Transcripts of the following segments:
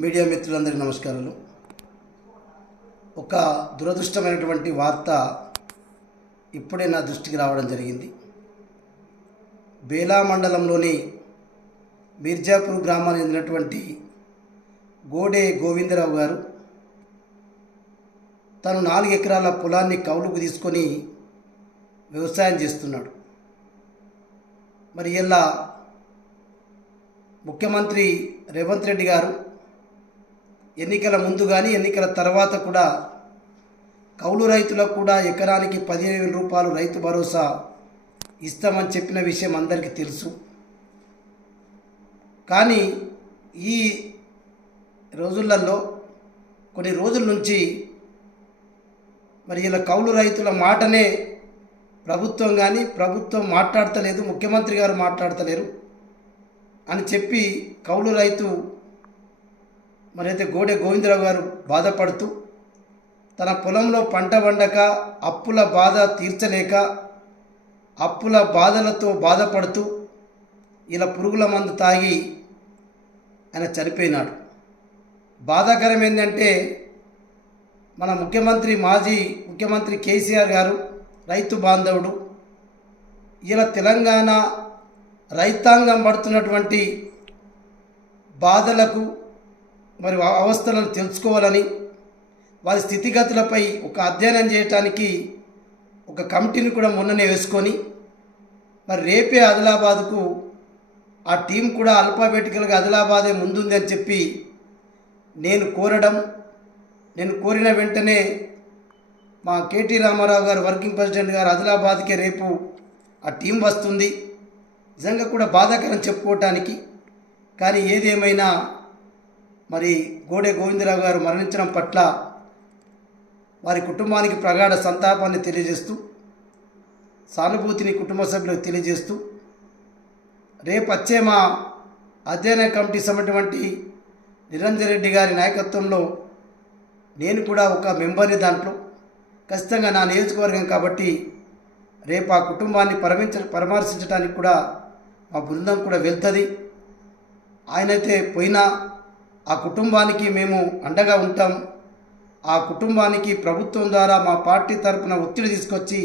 Media మిత్రులందరికీ నమస్కారాలు. ఒక దురదృష్టమైనటువంటి వార్త ఇప్పుడే నా దృష్టికి రావడం జరిగింది. బేలా మండలంలోని మీర్జాపూర్ గ్రామానికి చెందినటువంటి గోడే గోవిందరావు గారు తను నాలుగు ఎకరాల పొలాన్ని కౌలుకు తీసుకొని వ్యవసాయం చేస్తున్నాడు. మరి ఇలా ముఖ్యమంత్రి రేవంత్ రెడ్డి గారు ఎన్నికల ముందు కానీ ఎన్నికల తర్వాత కూడా కౌలు రైతులకు కూడా ఎకరానికి పదిహేను వేల రూపాయలు రైతు భరోసా ఇస్తామని చెప్పిన విషయం అందరికీ తెలుసు. కానీ ఈ రోజులలో కొన్ని రోజుల నుంచి మరి ఇలా కౌలు రైతుల మాటనే ప్రభుత్వం కానీ ప్రభుత్వం మాట్లాడతలేదు ముఖ్యమంత్రి గారు మాట్లాడతలేరు అని చెప్పి కౌలు రైతు మరైతే గోడె గోవిందరావు గారు బాధపడుతూ తన పొలంలో పంట వండక అప్పుల బాధ తీర్చలేక అప్పుల బాధలతో బాధపడుతూ ఇలా పురుగుల మందు తాగి ఆయన చనిపోయినాడు. బాధాకరం ఏంటంటే మన ముఖ్యమంత్రి మాజీ ముఖ్యమంత్రి కేసీఆర్ గారు రైతు బాంధవుడు ఇలా తెలంగాణ రైతాంగం పడుతున్నటువంటి బాధలకు మరి అవస్థలను తెలుసుకోవాలని వారి స్థితిగతులపై ఒక అధ్యయనం చేయటానికి ఒక కమిటీని కూడా మొన్ననే వేసుకొని మరి రేపే ఆదిలాబాద్కు ఆ టీం కూడా అల్పాబెటికల్గా ఆదిలాబాదే ముందుంది అని చెప్పి నేను కోరడం నేను కోరిన వెంటనే మా కేటీ రామారావు గారు వర్కింగ్ ప్రెసిడెంట్ గారు ఆదిలాబాద్కే రేపు ఆ టీం వస్తుంది. నిజంగా కూడా బాధాకరం చెప్పుకోవటానికి కానీ ఏదేమైనా మరి గోడే గోవిందరావు గారు మరణించడం పట్ల వారి కుటుంబానికి ప్రగాఢ సంతాపాన్ని తెలియజేస్తూ సానుభూతిని కుటుంబ సభ్యులకు తెలియజేస్తూ రేపు వచ్చే మా అధ్యయన కమిటీ సమైనటువంటి నిరంజన్ రెడ్డి గారి నాయకత్వంలో నేను కూడా ఒక మెంబర్ని దాంట్లో. ఖచ్చితంగా నా నియోజకవర్గం కాబట్టి రేపు ఆ కుటుంబాన్ని పరమించ పరామర్శించడానికి కూడా మా బృందం కూడా వెళ్తుంది. ఆయనైతే పోయినా ఆ కుటుంబానికి మేము అండగా ఉంటాం. ఆ కుటుంబానికి ప్రభుత్వం ద్వారా మా పార్టీ తరపున ఒత్తిడి తీసుకొచ్చి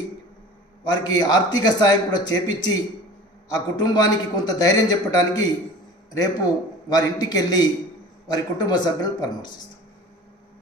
వారికి ఆర్థిక సాయం కూడా చేపించి ఆ కుటుంబానికి కొంత ధైర్యం చెప్పడానికి రేపు వారి ఇంటికి వెళ్ళి వారి కుటుంబ సభ్యులను పరామర్శిస్తాం.